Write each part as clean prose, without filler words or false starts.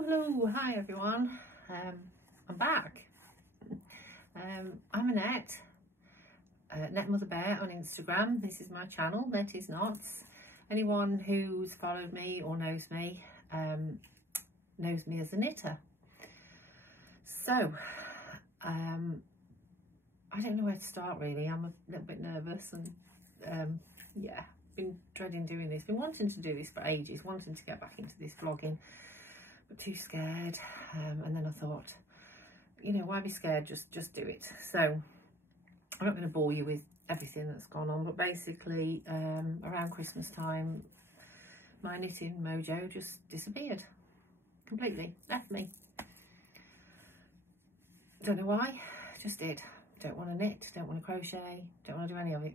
Hello, hi everyone. I'm back. I'm Annette, Net Mother Bear on Instagram. This is my channel, Net is Knots. Anyone who's followed me or knows me as a knitter. So, I don't know where to start really. I'm a little bit nervous and yeah, been dreading doing this. Been wanting to do this for ages, wanting to get back into this vlogging, but too scared. And then I thought, you know, why be scared? Just do it. So I'm not going to bore you with everything that's gone on, but basically around Christmas time, my knitting mojo just disappeared completely, left me. Don't know why, just did. Don't want to knit, don't want to crochet, don't want to do any of it.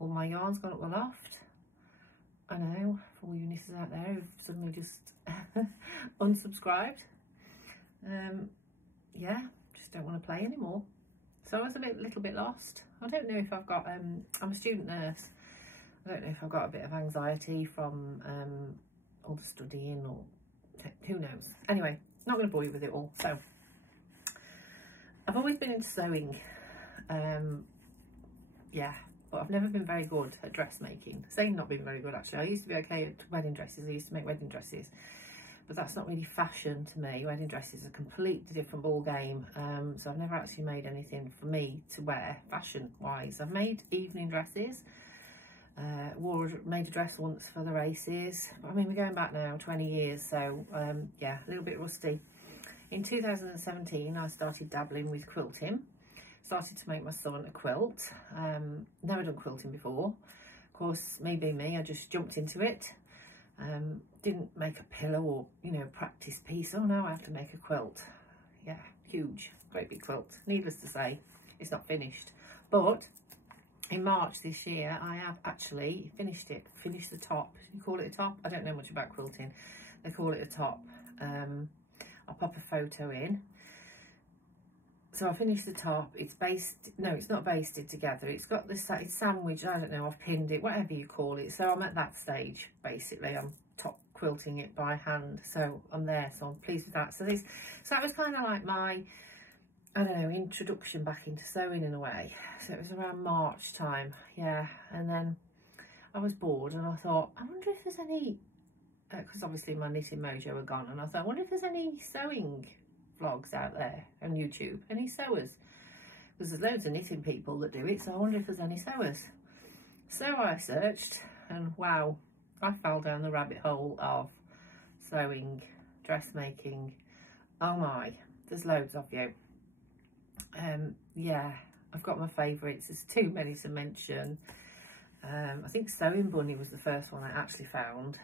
All my yarn's gone up the loft. I know, for all you knitters out there who've suddenly just unsubscribed. Yeah, just don't want to play anymore. So I was a little bit lost. I don't know if I've got, I'm a student nurse. I don't know if I've got a bit of anxiety from all the studying or who knows. Anyway, not going to bore you with it all. So I've always been into sewing. Yeah, but I've never been very good at dressmaking. Saying not being very good, actually. I used to be okay at wedding dresses. I used to make wedding dresses. But that's not really fashion to me. Wedding dresses are a completely different ball game. So I've never actually made anything for me to wear fashion-wise. I've made evening dresses. Made a dress once for the races. I mean, we're going back now 20 years. So yeah, a little bit rusty. In 2017, I started dabbling with quilting. Started to make my son a quilt. Never done quilting before. Of course, me being me, I just jumped into it. Didn't make a pillow or, you know, practice piece. Oh no, I have to make a quilt. Yeah, huge, great big quilt. Needless to say, it's not finished. But in March this year, I have actually finished it. Finished the top. You call it a top? I don't know much about quilting. They call it a top. I'll pop a photo in. So I finished the top. It's basted, no, it's not basted together. It's got this, it's sandwiched, I don't know, I've pinned it, whatever you call it. So I'm at that stage, basically. I'm top quilting it by hand. So I'm there, so I'm pleased with that. So that was kind of like my, I don't know, introduction back into sewing in a way. So it was around March time, yeah. And then I was bored and I thought, I wonder if there's any, because obviously my knitting mojo were gone, and I thought, I wonder if there's any sewing vlogs out there on YouTube, any sewers, because there's loads of knitting people that do it, so I wonder if there's any sewers. So I searched and wow, I fell down the rabbit hole of sewing, dressmaking. Oh my, there's loads of you. Yeah, I've got my favourites. There's too many to mention. I think Sewing Bunny was the first one I actually found.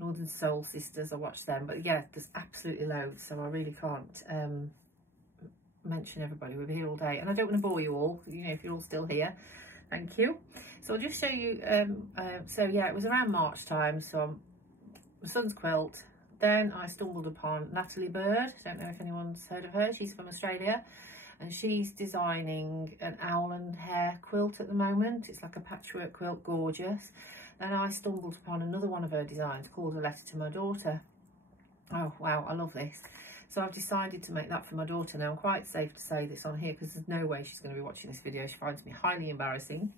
Northern Soul Sisters, I watched them, but yeah, there's absolutely loads, so I really can't mention everybody. We'll be here all day, and I don't want to bore you all, you know, if you're all still here. Thank you. So I'll just show you, so yeah, it was around March time, so my son's quilt. Then I stumbled upon Natalie Bird. Don't know if anyone's heard of her. She's from Australia, and she's designing an owl and hare quilt at the moment. It's like a patchwork quilt, gorgeous. And I stumbled upon another one of her designs called A Letter to My Daughter. Oh, wow, I love this. So I've decided to make that for my daughter now. I'm quite safe to say this on here because there's no way she's going to be watching this video. She finds me highly embarrassing.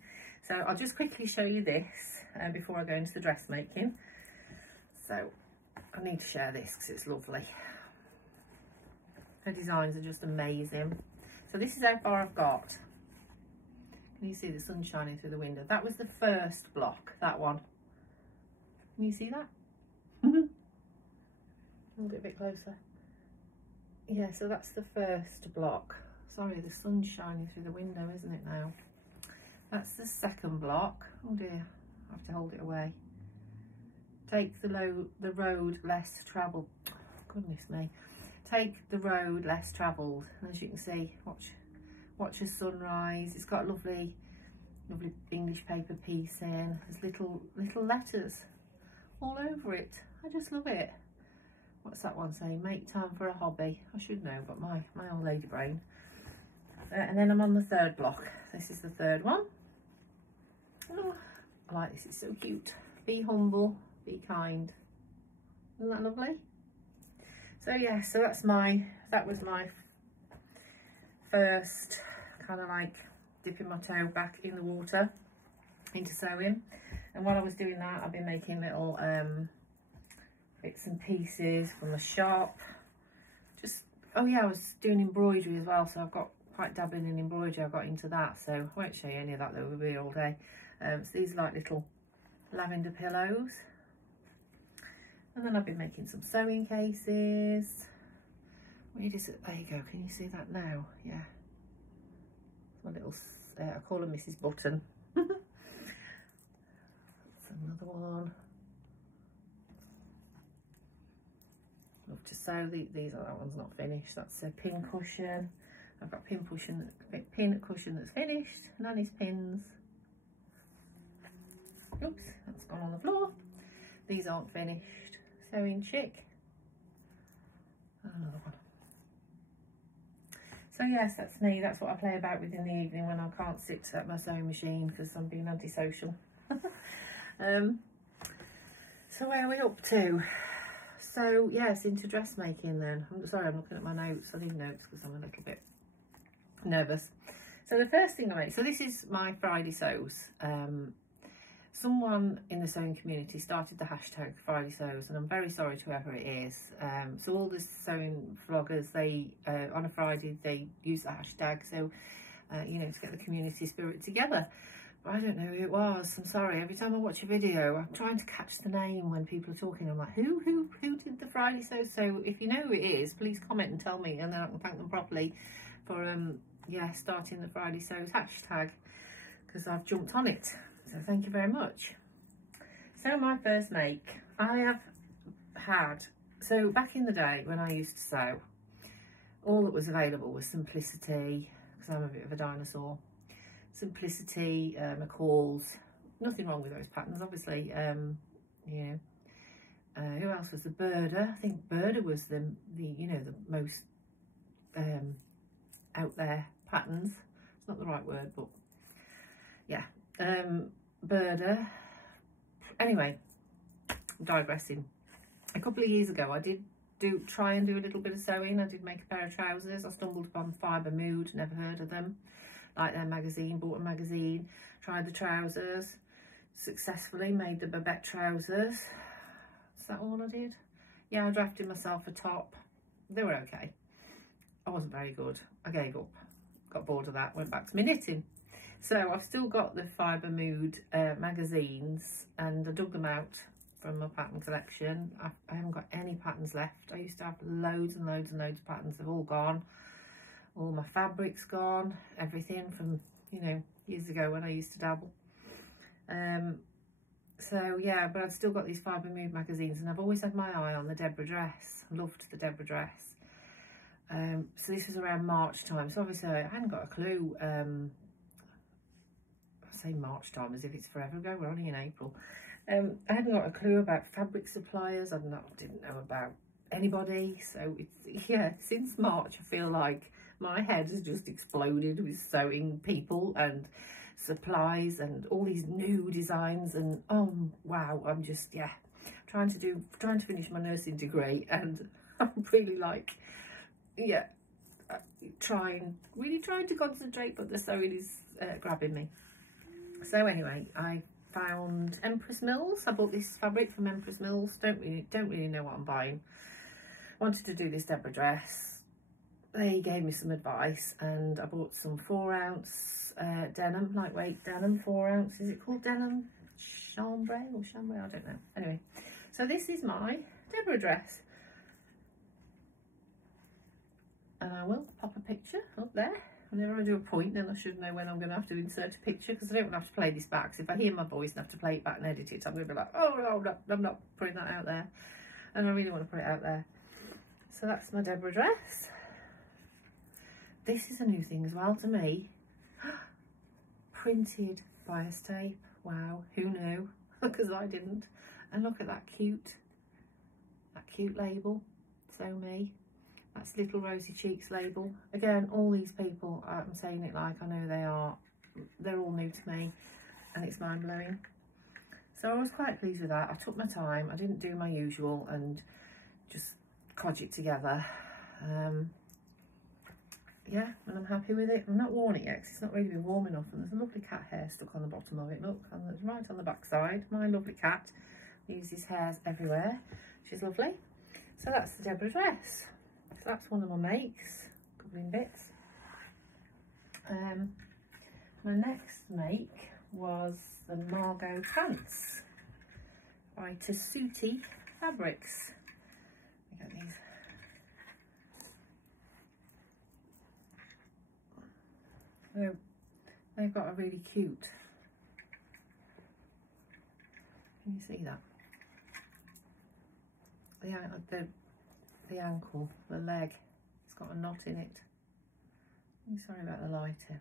So I'll just quickly show you this before I go into the dressmaking. So I need to share this because it's lovely. Her designs are just amazing. So this is how far I've got. Can you see the sun shining through the window? That was the first block, that one. Can you see that? Hold it a bit closer. Yeah, so that's the first block. Sorry, the sun's shining through the window, isn't it now? That's the second block. Oh dear, I have to hold it away. Take the road less travelled. Oh, goodness me. Take the road less travelled. And as you can see, watch a sunrise. It's got lovely English paper piece in. There's little letters all over it. I just love it. What's that one saying? Make time for a hobby. I should know, but my old lady brain. And then I'm on the third block. This is the third one. Oh, I like this. It's so cute. Be humble. Be kind. Isn't that lovely? So yeah, so that was my first kind of like dipping my toe back in the water into sewing. And while I was doing that, I've been making little bits and pieces from the shop. Just, oh yeah, I was doing embroidery as well, so I've got quite dabbling in embroidery. I got into that, so I won't show you any of that though, we'll be here all day. So these are like little lavender pillows. And then I've been making some sewing cases. Where does it, there you go, can you see that now? Yeah. My little, I call her Mrs. Button. That's another one. Love to sew these. That one's not finished. That's a pin cushion. I've got pin cushion that's finished. Nanny's pins. Oops, that's gone on the floor. These aren't finished. Sewing chick. Another one. So yes, that's me. That's what I play about with in the evening when I can't sit at my sewing machine because I'm being antisocial. So where are we up to? So yes, into dressmaking then. I'm sorry, I'm looking at my notes. I need notes because I'm a little bit nervous. So the first thing I made, so this is my Friday sews. Someone in the sewing community started the hashtag Friday sews, and I'm very sorry to whoever it is. So all the sewing vloggers, they on a Friday they use the hashtag, so you know, to get the community spirit together. But I don't know who it was. I'm sorry. Every time I watch a video, I'm trying to catch the name when people are talking. I'm like, who did the Friday sews? So if you know who it is, please comment and tell me, and then I can thank them properly for yeah, starting the Friday sews hashtag, because I've jumped on it. So thank you very much. So my first make, I have had, so back in the day when I used to sew, all that was available was Simplicity, because I'm a bit of a dinosaur. Simplicity, McCall's, nothing wrong with those patterns, obviously. Yeah. Who else was the Birder? I think Birder was the you know, the most out there patterns. It's not the right word, but yeah. Birder. Anyway, I'm digressing. A couple of years ago I did try and do a little bit of sewing. I did make a pair of trousers. I stumbled upon Fibre Mood, never heard of them. Like their magazine, bought a magazine, tried the trousers, successfully made the Babette trousers. Is that all I did? Yeah, I drafted myself a top. They were okay. I wasn't very good. I gave up, got bored of that, went back to my knitting. So I've still got the Fibre Mood magazines, and I dug them out from my pattern collection. I haven't got any patterns left. I used to have loads and loads and loads of patterns. They've all gone. All my fabric's gone. Everything from, you know, years ago when I used to dabble. So yeah, but I've still got these Fibre Mood magazines, and I've always had my eye on the Deborah dress. I loved the Deborah dress. So this was around March time. So obviously I hadn't got a clue. I say March time as if it's forever ago. We're only in April. I hadn't got a clue about fabric suppliers. I didn't know about anybody. So it's, yeah, since March I feel like my head has just exploded with sewing people and supplies and all these new designs, and oh wow, I'm just, yeah, trying to finish my nursing degree, and I'm really like, yeah, really trying to concentrate, but the sewing is grabbing me. So anyway, I found Empress Mills. I bought this fabric from Empress Mills. Don't really know what I'm buying. Wanted to do this Deborah dress. They gave me some advice, and I bought some 4-ounce denim, lightweight denim, 4 ounce. Is it called denim chambray or chambray? I don't know. Anyway, so this is my Deborah dress, and I will pop a picture up there. Whenever I do a point, then I should know when I'm going to have to insert a picture, because I don't want to have to play this back. So if I hear my voice and have to play it back and edit it, I'm going to be like, oh no, I'm not putting that out there, and I really want to put it out there. So that's my Deborah dress. This is a new thing as well to me. Printed bias tape. Wow, who knew? Because I didn't. And look at that cute label. So me. That's Little Rosy Cheeks label. Again, all these people, I'm saying it like I know they're all new to me, and it's mind-blowing. So I was quite pleased with that. I took my time. I didn't do my usual and just codge it together. Yeah, and I'm happy with it. I've not worn it yet because it's not really been warm enough, and there's a lovely cat hair stuck on the bottom of it, look, and it's right on the back side. My lovely cat uses hairs everywhere. She's lovely. So that's the Deborah dress. So that's one of my makes, covering bits. My next make was the Margot pants by Tessuti Fabrics. Let me get these. So they've got a really cute, can you see that? The ankle, the leg, it's got a knot in it. I'm sorry about the lighting.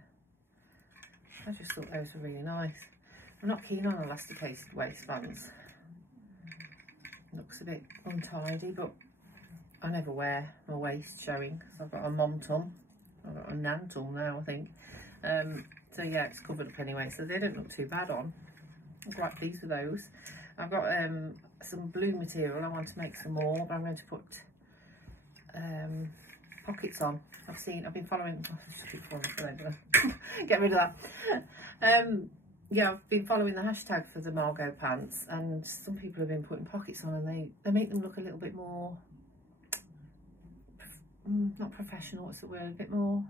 I just thought those were really nice. I'm not keen on elasticated waistbands. Looks a bit untidy, but I never wear my waist showing because I've got a mom tum. I've got a nan tum now, I think. So yeah, it's covered up anyway, so they don't look too bad on. I'm quite pleased with those. I've got some blue material. I want to make some more, but I'm going to put pockets on. I've been following, get rid of that. Yeah, I've been following the hashtag for the Margot pants, and some people have been putting pockets on, and they make them look a little bit more, not professional, what's the word, a bit more,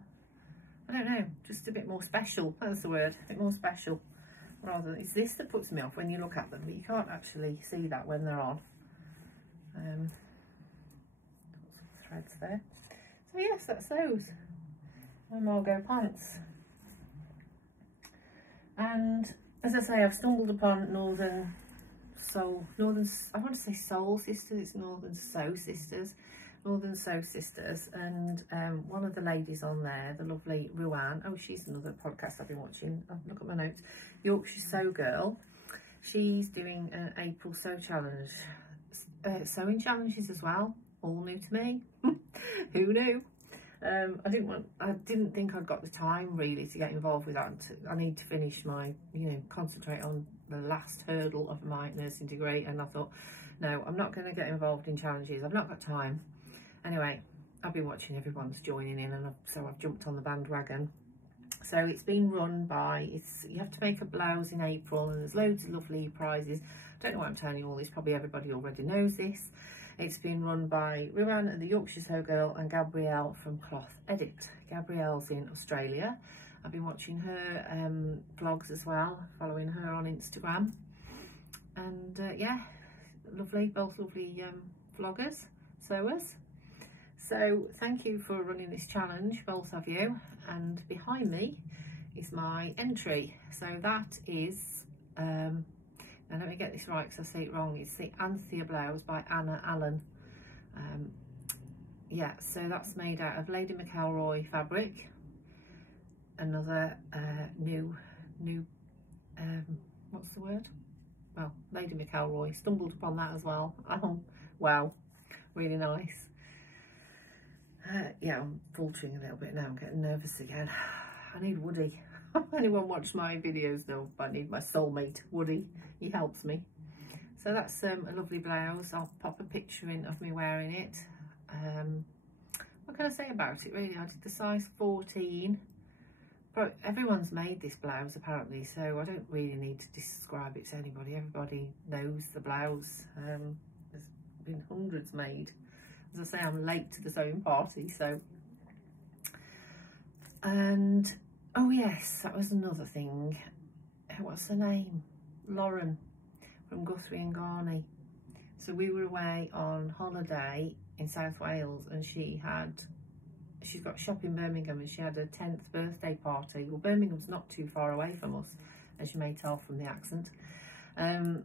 I don't know, just a bit more special, that's the word, a bit more special, rather than, it's this that puts me off when you look at them, but you can't actually see that when they're on. Got some threads there. So yes, that's those, my Margot pants. And as I say, I've stumbled upon Northern Soul Sisters, it's Northern Sew Sisters, and one of the ladies on there, the lovely Ruan, oh, she's another podcast I've been watching, I'll look at my notes, Yorkshire Sew Girl, she's doing an April Sew Challenge, sewing challenges as well, all new to me, who knew? I didn't think I'd got the time really to get involved with that. I need to finish my, concentrate on the last hurdle of my nursing degree, and I thought, no, I'm not going to get involved in challenges. I've not got time. Anyway, I've been watching everyone's joining in, and so I've jumped on the bandwagon. So it's been run by, you have to make a blouse in April, and there's loads of lovely prizes. I don't know why I'm telling you all this, probably everybody already knows this. It's been run by Ruan and the Yorkshire Sew Girl and Gabrielle from Cloth Edit. Gabrielle's in Australia. I've been watching her vlogs as well, following her on Instagram. And yeah, lovely, both lovely vloggers, sewers. So thank you for running this challenge, both of you. And behind me is my entry. So that is, now let me get this right because I say it wrong, it's the Anthea blouse by Anna Allen. Yeah, so that's made out of Lady McElroy fabric. Another new what's the word? Well, Lady McElroy, stumbled upon that as well. Oh, wow, really nice. Yeah, I'm faltering a little bit now, I'm getting nervous again. I need Woody. Anyone watch my videos know I need my soulmate Woody, he helps me. So that's a lovely blouse. I'll pop a picture in of me wearing it. What can I say about it really? I did the size 14, but everyone's made this blouse apparently, so I don't really need to describe it to anybody. Everybody knows the blouse. There's been hundreds made. As I say, I'm late to the sewing party, so. And oh yes, that was another thing. What's her name? Lauren from Guthrie and Garney. So we were away on holiday in South Wales, and she's got a shop in Birmingham, and she had her 10th birthday party. Well, Birmingham's not too far away from us, as you may tell from the accent. And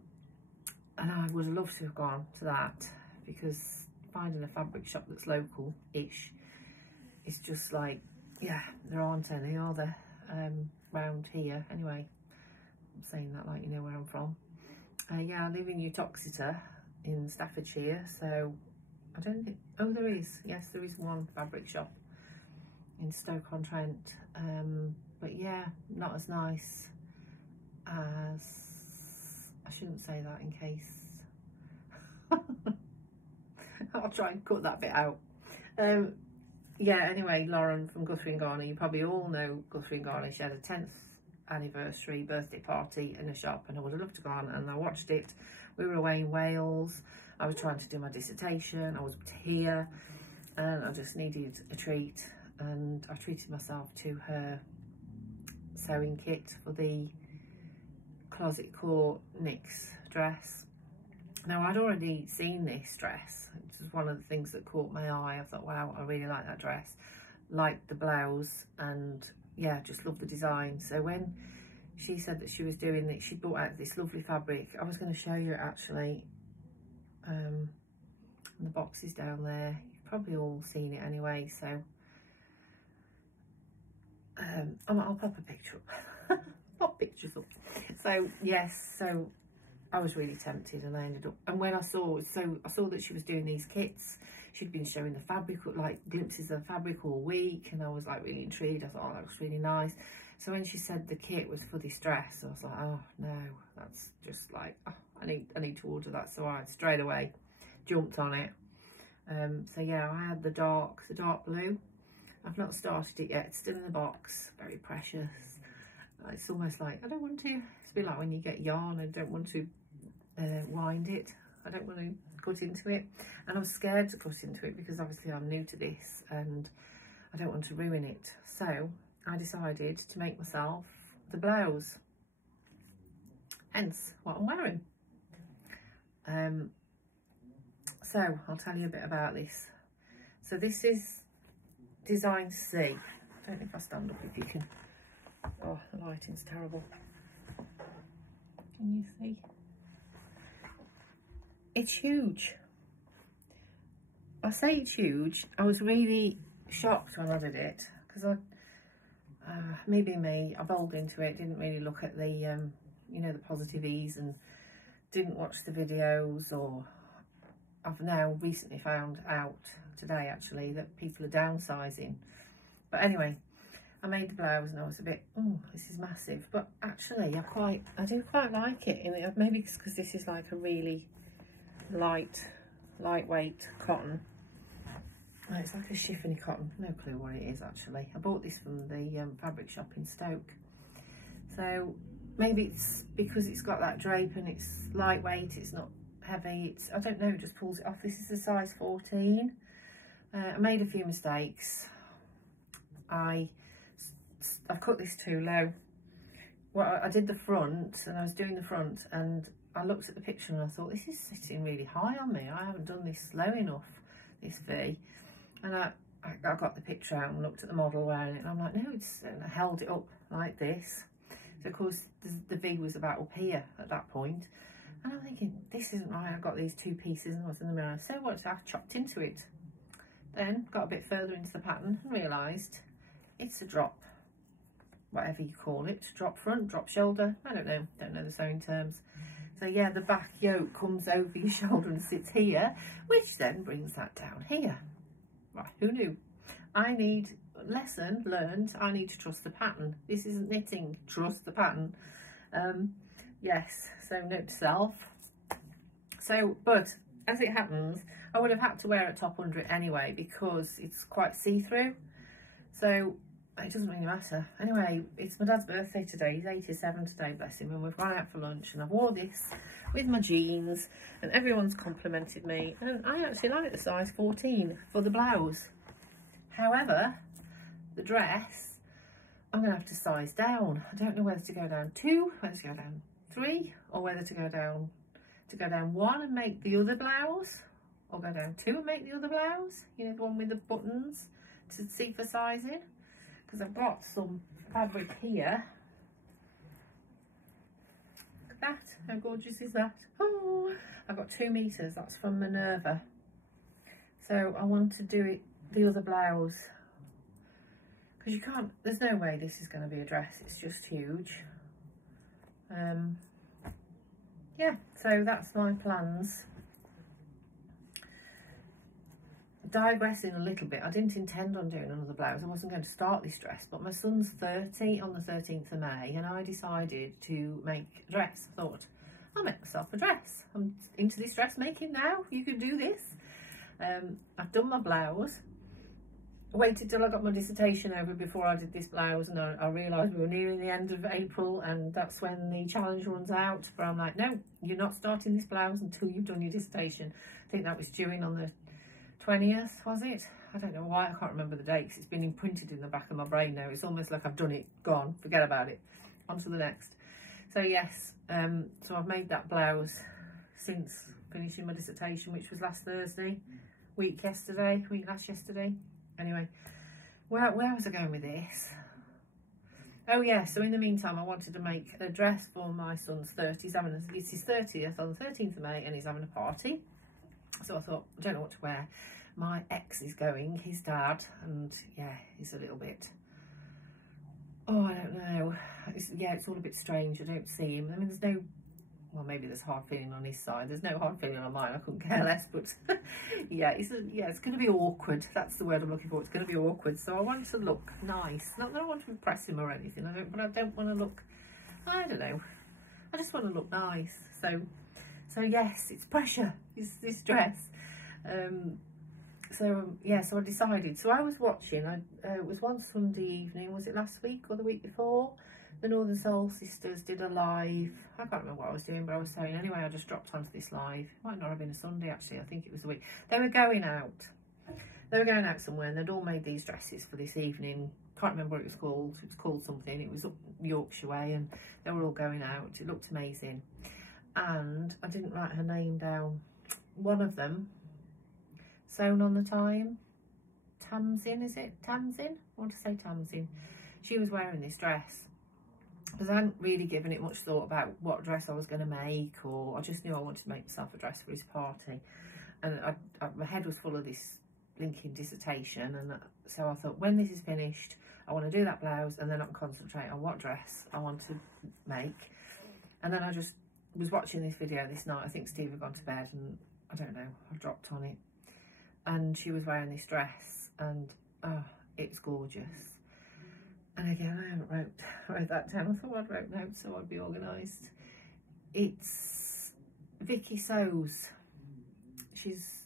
I would have loved to have gone to that, because finding a fabric shop that's local-ish is just like, yeah, there aren't any, are there, round here. Anyway, I'm saying that like you know where I'm from. Yeah, I live in Uttoxeter in Staffordshire, so I don't think, oh there is, yes there is one fabric shop in Stoke-on-Trent, but yeah, not as nice as, I shouldn't say that in case, I'll try and cut that bit out. Yeah, anyway, Lauren from Guthrie and Garner, you probably all know Guthrie and Garner. She had a 10th anniversary birthday party in a shop, and I would have loved to go on, and I watched it. We were away in Wales. I was trying to do my dissertation. I was here, and I just needed a treat, and I treated myself to her sewing kit for the Closet Core Knits dress. Now, I'd already seen this dress. It was one of the things that caught my eye. I thought, wow, I really like that dress. Liked the blouse, and yeah, just loved the design. So when she said that she was doing it, she brought out this lovely fabric. I was going to show you it actually. The box is down there. You've probably all seen it anyway, so I'll pop a picture up. Pop pictures up. So yes, so I was really tempted, and I ended up, and when I saw that she was doing these kits, she'd been showing the fabric, like glimpses of fabric all week, and I was like really intrigued. I thought, oh, that looks really nice. So when she said the kit was for this dress, I was like, oh no, that's just like, oh, I need to order that. So I straight away jumped on it. So yeah, I had the dark blue. I've not started it yet. It's still in the box. Very precious. It's almost like, I don't want to, it's a bit like when you get yarn and don't want to wind it. I don't want to cut into it, and I was scared to cut into it because obviously I'm new to this and I don't want to ruin it. So I decided to make myself the blouse, hence what I'm wearing. So I'll tell you a bit about this. So this is design C. I don't know if I stand up, if you can. Oh, the lighting's terrible. Can you see? It's huge. I say it's huge. I was really shocked when I did it, because me being me, I bowled into it, didn't really look at the, you know, the positive ease, and didn't watch the videos. Or I've now recently found out today actually that people are downsizing. But anyway, I made the blouse and I was a bit, oh, this is massive. But actually, I do quite like it. Maybe it's because this is like a really lightweight cotton. It's like a chiffony cotton. No clue what it is actually. I bought this from the fabric shop in Stoke. So maybe it's because it's got that drape and it's lightweight. It's not heavy. I don't know. It just pulls it off. This is a size 14. I made a few mistakes. I've cut this too low. Well, I did the front, and I was doing the front, and I looked at the picture and I thought, this is sitting really high on me. I haven't done this low enough, this V. And I got the picture out and looked at the model wearing it, and I'm like, no, and I held it up like this. So of course the V was about up here at that point, and I'm thinking, this isn't right. I've got these two pieces, and I was in the mirror. So what? I chopped into it. Then got a bit further into the pattern and realised it's a drop, whatever you call it, drop front, drop shoulder. I don't know the sewing terms. So yeah, the back yoke comes over your shoulder and sits here, which then brings that down here. Right, who knew? Lesson learned, I need to trust the pattern. This isn't knitting, trust the pattern. Yes, so note to self. So, but as it happens, I would have had to wear a top under it anyway because it's quite see-through. So it doesn't really matter. Anyway, it's my dad's birthday today. He's 87 today, bless him, and we've gone out for lunch, and I've wore this with my jeans, and everyone's complimented me, and I actually like the size 14 for the blouse. However, the dress, I'm going to have to size down. I don't know whether to go down 2, whether to go down 3, or whether to go down 1 and make the other blouse, or go down 2 and make the other blouse, you know, the one with the buttons, to see for sizing. Because I've got some fabric here. Look at that, how gorgeous is that? Oh, I've got 2 meters, that's from Minerva. So I want to do it, the other blouse, because you can't, there's no way this is going to be a dress, it's just huge. Yeah, so that's my plans. Digressing a little bit, I didn't intend on doing another blouse. I wasn't going to start this dress, but my son's 30 on the 13th of May, and I decided to make a dress. I thought, I'll make myself a dress. I'm into this dressmaking now, you can do this. I've done my blouse. I waited till I got my dissertation over before I did this blouse, and I realised we were nearing the end of April, and that's when the challenge runs out. But I'm like, no, you're not starting this blouse until you've done your dissertation. I think that was due in on the 20th, was it? I don't know why, I can't remember the date, because it's been imprinted in the back of my brain now. It's almost like I've done it, gone, forget about it, on to the next. So yes, so I've made that blouse since finishing my dissertation, which was last Thursday, week last yesterday. Anyway, where was I going with this? Oh yeah, so in the meantime, I wanted to make a dress for my son's 30th. It's his 30th on the 13th of May, and he's having a party. So I thought, I don't know what to wear. My ex is going, his dad, and yeah, he's a little bit, oh, I don't know. It's all a bit strange. I don't see him. I mean, there's no, well, maybe there's hard feeling on his side. There's no hard feeling on mine. I couldn't care less. But yeah, it's going to be awkward. That's the word I'm looking for. It's going to be awkward. So I want to look nice. Not that I want to impress him or anything. But I don't want to look, I don't know. I just want to look nice. So yes, it's pressure. It's this dress. So I decided. So I was watching. It was one Sunday evening. Was it last week or the week before? The Northern Soul Sisters did a live. I can't remember what I was doing, but I was saying anyway. I just dropped onto this live. It might not have been a Sunday actually. I think it was the week. They were going out. They were going out somewhere, and they'd all made these dresses for this evening. Can't remember what it was called. It was called something. It was up Yorkshire way, and they were all going out. It looked amazing. And I didn't write her name down. One of them, sewn on the time. Tamsin, is it? Tamsin? I want to say Tamsin. She was wearing this dress. Because I hadn't really given it much thought about what dress I was going to make, or I just knew I wanted to make myself a dress for his party. And my head was full of this blinking dissertation, and so I thought, when this is finished, I want to do that blouse, and then I can concentrate on what dress I want to make. And then I just was watching this video this night. I think Steve had gone to bed, and I don't know, I dropped on it, and she was wearing this dress, and oh, it's gorgeous. And again, I haven't wrote that down. I thought I'd wrote notes so I'd be organised. It's Vicky Sews. She's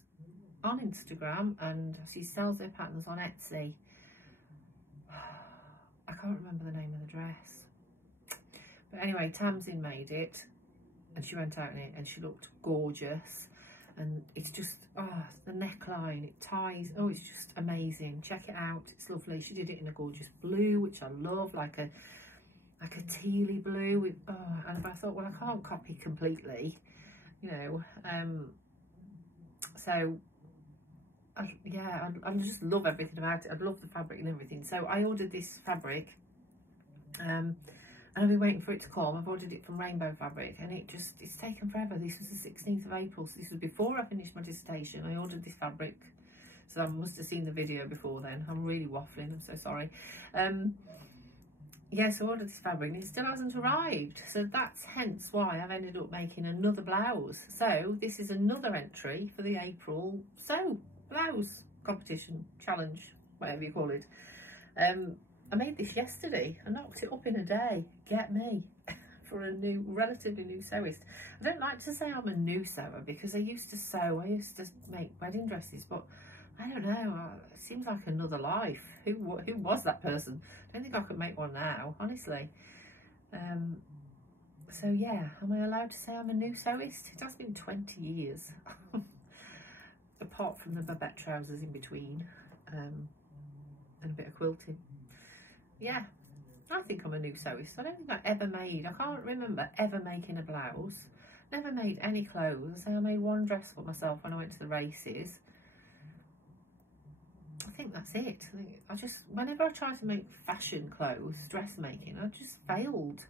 on Instagram, and she sells her patterns on Etsy. I can't remember the name of the dress. But anyway, Tamsin made it, and she went out in it, and she looked gorgeous. And it's just, oh, the neckline, it ties, oh, it's just amazing. Check it out, it's lovely. She did it in a gorgeous blue, which I love, like a tealy blue with, oh, and I thought, well, I can't copy completely, you know. So yeah, I just love everything about it. I love the fabric and everything. So I ordered this fabric, and I've been waiting for it to come. I've ordered it from Rainbow Fabric, and it's taken forever. This was the 16th of April, so this was before I finished my dissertation. I ordered this fabric, so I must have seen the video before then. I'm really waffling, I'm so sorry. Yeah, so I ordered this fabric, and it still hasn't arrived. So that's hence why I've ended up making another blouse. So this is another entry for the April sew blouse competition, challenge, whatever you call it. I made this yesterday. I knocked it up in a day. Get me. For a relatively new sewist. I don't like to say I'm a new sewer, because I used to sew. I used to make wedding dresses, but I don't know. It seems like another life. Who was that person? I don't think I could make one now, honestly. So yeah, am I allowed to say I'm a new sewist? It has been 20 years. Apart from the babette trousers in between, and a bit of quilting. Yeah, I think I'm a new sewist. I don't think I ever made, I can't remember ever making a blouse. Never made any clothes. I made one dress for myself when I went to the races. I think that's it. Whenever I try to make fashion clothes, dressmaking, I just failed.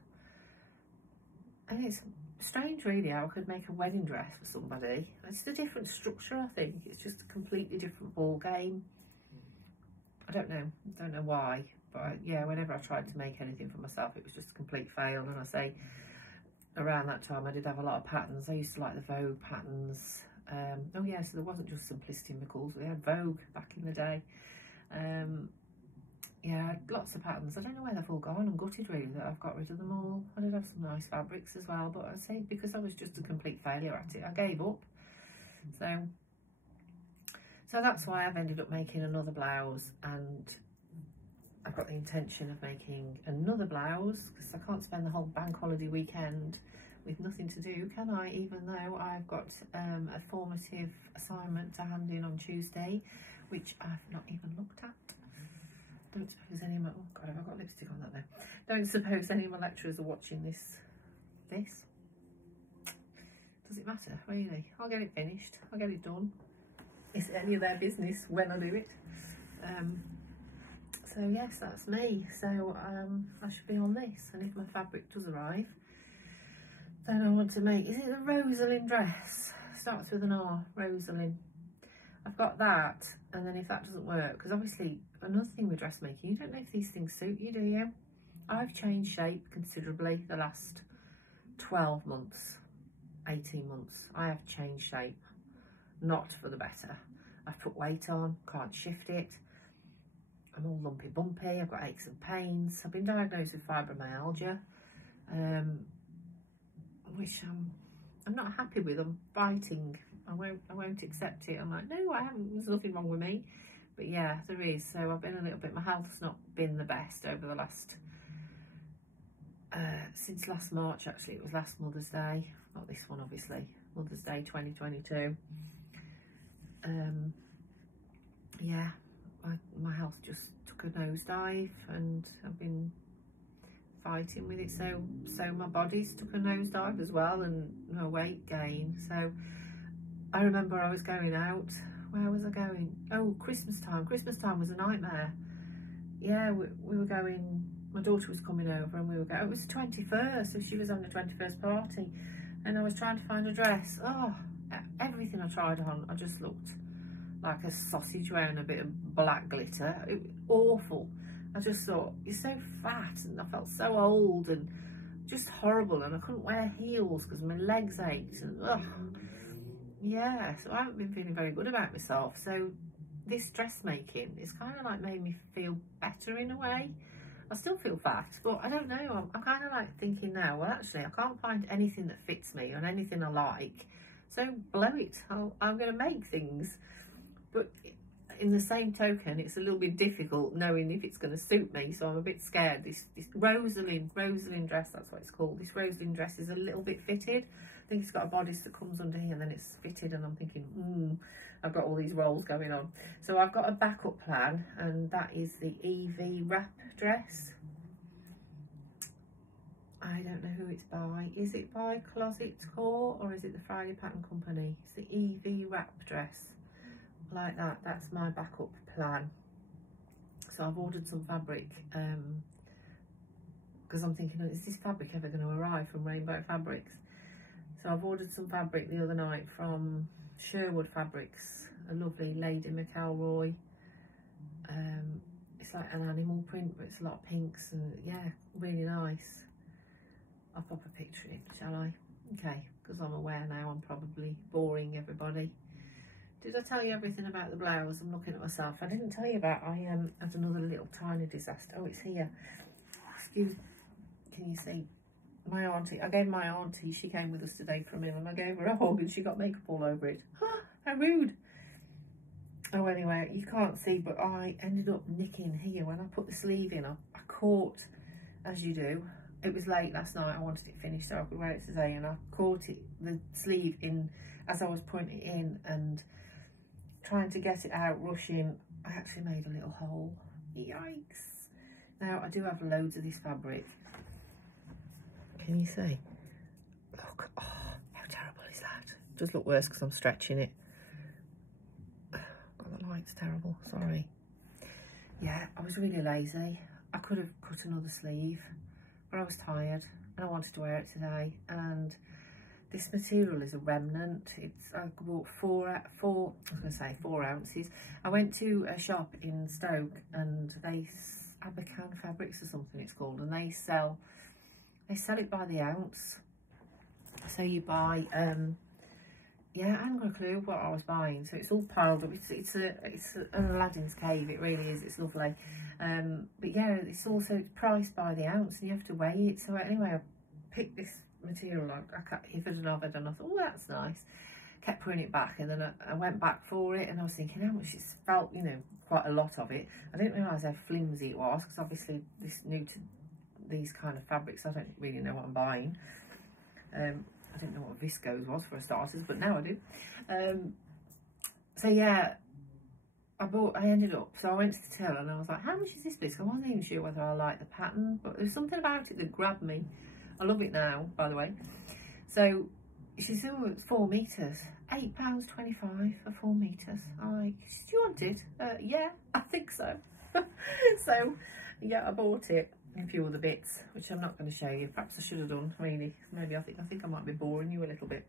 And it's strange really how I could make a wedding dress for somebody. It's a different structure, I think. It's just a completely different ball game. I don't know why. But yeah, whenever I tried to make anything for myself, it was just a complete fail. And I say, around that time, I did have a lot of patterns. I used to like the Vogue patterns. Oh yeah, so there wasn't just Simplicity Mickles. We had Vogue back in the day. Yeah, I had lots of patterns. I don't know where they've all gone. I'm gutted really that I've got rid of them all. I did have some nice fabrics as well, but I'd say because I was just a complete failure at it, I gave up. So So that's why I've ended up making another blouse, and I've got the intention of making another blouse because I can't spend the whole bank holiday weekend with nothing to do, can I? Even though I've got a formative assignment to hand in on Tuesday, which I've not even looked at. Don't suppose any of my, oh God, have I got lipstick on that there? Don't suppose any of my lecturers are watching this. Does it matter, really? I'll get it finished, I'll get it done. Is it any of their business when I do it? So yes, that's me. So I should be on this, and if my fabric does arrive, then I want to make, is it a Rosalind dress? Starts with an R, Rosalind. I've got that, and then if that doesn't work, because obviously another thing with dressmaking, you don't know if these things suit you, do you? I've changed shape considerably the last 12 months, 18 months. I have changed shape, not for the better. I've put weight on, can't shift it. I'm all lumpy bumpy, I've got aches and pains. I've been diagnosed with fibromyalgia, which I'm not happy with. I'm fighting. I won't accept it. I'm like, no, I haven't, there's nothing wrong with me. But yeah, there is. So I've been a little bit, my health's not been the best over the last, since last March actually. It was last Mother's Day, not this one obviously, Mother's Day 2022. Yeah, my health just took a nosedive, and I've been fighting with it. So my body's took a nosedive as well, and no weight gain. So I remember I was going out. Where was I going? Oh, Christmas time. Christmas time was a nightmare. Yeah, we were going, my daughter was coming over, and we were going, it was the 21st, so she was on the 21st party, and I was trying to find a dress. Oh, everything I tried on, I just looked like a sausage wearing a bit of black glitter. It was awful. I just thought, you're so fat, and I felt so old and just horrible, and I couldn't wear heels because my legs ached, and ugh. Yeah, so I haven't been feeling very good about myself. So this dressmaking is kind of like made me feel better in a way. I still feel fat, but I don't know, I'm kind of like thinking now, well actually I can't find anything that fits me and anything I like, so blow it. I'm going to make things. But in the same token, it's a little bit difficult knowing if it's going to suit me, so I'm a bit scared. This Rosalind dress, that's what it's called. This Rosalind dress is a little bit fitted. I think it's got a bodice that comes under here, and then it's fitted, and I'm thinking, I've got all these rolls going on. So I've got a backup plan, and that is the EV wrap dress. I don't know who it's by. Is it by Closet Core, or is it the Friday Pattern Company? It's the EV wrap dress. Like that, that's my backup plan. So I've ordered some fabric, because I'm thinking, is this fabric ever going to arrive from Rainbow Fabrics? So I've ordered some fabric the other night from Sherwood Fabrics, a lovely Lady McElroy. It's like an animal print, but it's a lot of pinks, and yeah, really nice. I'll pop a picture in, shall I? Okay, because I'm aware now I'm probably boring everybody. Did I tell you everything about the blouse? I'm looking at myself. I didn't tell you about, I had another little tiny disaster. Oh, it's here. Excuse, can you see? My auntie, I gave my auntie, she came with us today for a meal, and I gave her a hug, and she got makeup all over it. How rude. Oh, anyway, you can't see, but I ended up nicking here when I put the sleeve in. I caught, as you do, it was late last night, I wanted it finished so I could wear it today, and I caught it, the sleeve in, as I was putting it in, and trying to get it out, rushing, I actually made a little hole. Yikes. Now, I do have loads of this fabric. Can you see? Look, oh, how terrible is that? It does look worse because I'm stretching it. God, the light's terrible, sorry. Yeah, I was really lazy. I could have cut another sleeve, but I was tired and I wanted to wear it today. And this material is a remnant. I bought 4 ounces. I went to a shop in Stoke, and they, Abercan Fabrics or something it's called, and they sell it by the ounce. So you buy, yeah, I haven't got a clue what I was buying. So it's all piled up. It's an Aladdin's cave. It really is. It's lovely. But yeah, it's also priced by the ounce, and you have to weigh it. So anyway, I picked this material up. I cut, if it and I thought, oh, that's nice. kept putting it back, and then I went back for it, and I was thinking how much it's felt, you know, quite a lot of it. I didn't realise how flimsy it was, because obviously this new to these kind of fabrics, I don't really know what I'm buying. I didn't know what viscose was for starters, but now I do. So yeah, I ended up, so I went to the till and I was like, how much is this bisque? I wasn't even sure whether I liked the pattern, but there's something about it that grabbed me. I love it now, by the way. So she said, oh, it's 4 metres, £8.25 for 4 metres. I'm like, do you want it? Yeah, I think so. So yeah, I bought it and a few other bits, which I'm not going to show you. Perhaps I should have done, really. Maybe I think I might be boring you a little bit.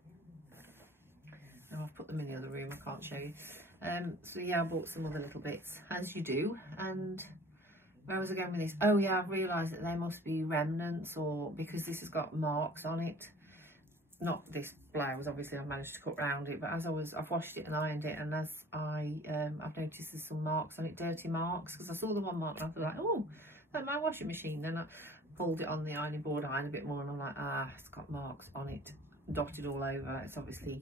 Now I've put them in the other room, I can't show you. So yeah, I bought some other little bits, as you do. And where was I going with this? Oh yeah, I've realised that they must be remnants, or because this has got marks on it. Not this blouse, obviously I've managed to cut round it, but as I've washed it and ironed it, and as I've noticed there's some marks on it, dirty marks, because I saw the one mark and I was like, oh, that's my washing machine. Then I pulled it on the ironing board, ironed a bit more, and I'm like, ah, it's got marks on it, dotted all over. It's obviously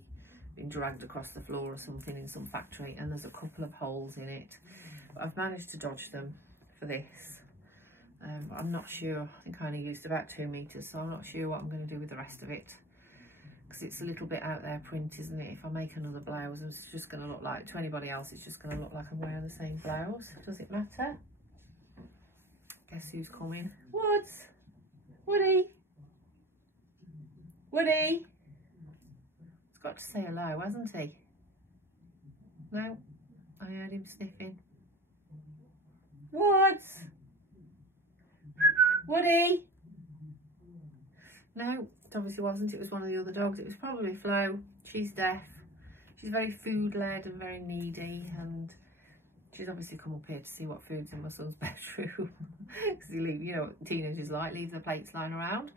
been dragged across the floor or something in some factory, and there's a couple of holes in it, but I've managed to dodge them for this. But I'm not sure. I think I only used about 2 metres, so I'm not sure what I'm going to do with the rest of it, because it's a little bit out there print, isn't it? If I make another blouse, it's just going to look like, to anybody else, it's just going to look like I'm wearing the same blouse. Does it matter? Guess who's coming? Woods! Woody! Woody! He's got to say hello, hasn't he? No? I heard him sniffing. Woods! Woody! No, it obviously wasn't. It was one of the other dogs. It was probably Flo. She's deaf. She's very food-led and very needy, and she's obviously come up here to see what food's in my son's bedroom. Because he leave, you know what teenagers like, leave the plates lying around.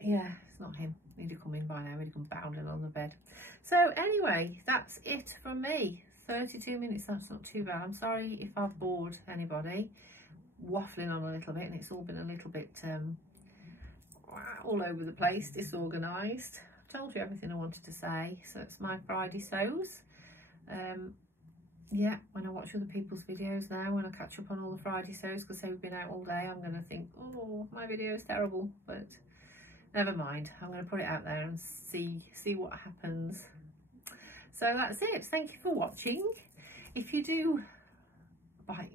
Yeah, it's not him. He'd have come in by now. He'd have come bounding on the bed. So anyway, that's it from me. 32 minutes, that's not too bad. I'm sorry if I've bored anybody, waffling on a little bit, and it's all been a little bit all over the place, disorganised. I've told you everything I wanted to say. So it's my Friday sews. Yeah, when I watch other people's videos now, when I catch up on all the Friday sews, because they've been out all day, I'm going to think, oh, my video is terrible, but never mind. I'm going to put it out there and see what happens. So that's it. Thank you for watching. If you do, by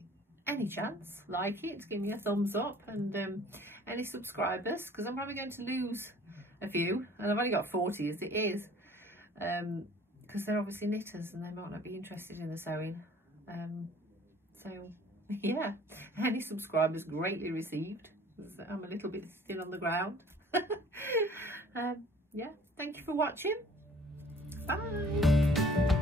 any chance, like it, give me a thumbs up, and any subscribers, because I'm probably going to lose a few, and I've only got 40 as it is, because they're obviously knitters and they might not be interested in the sewing. So yeah, any subscribers greatly received, because I'm a little bit still on the ground. Yeah, thank you for watching. Bye.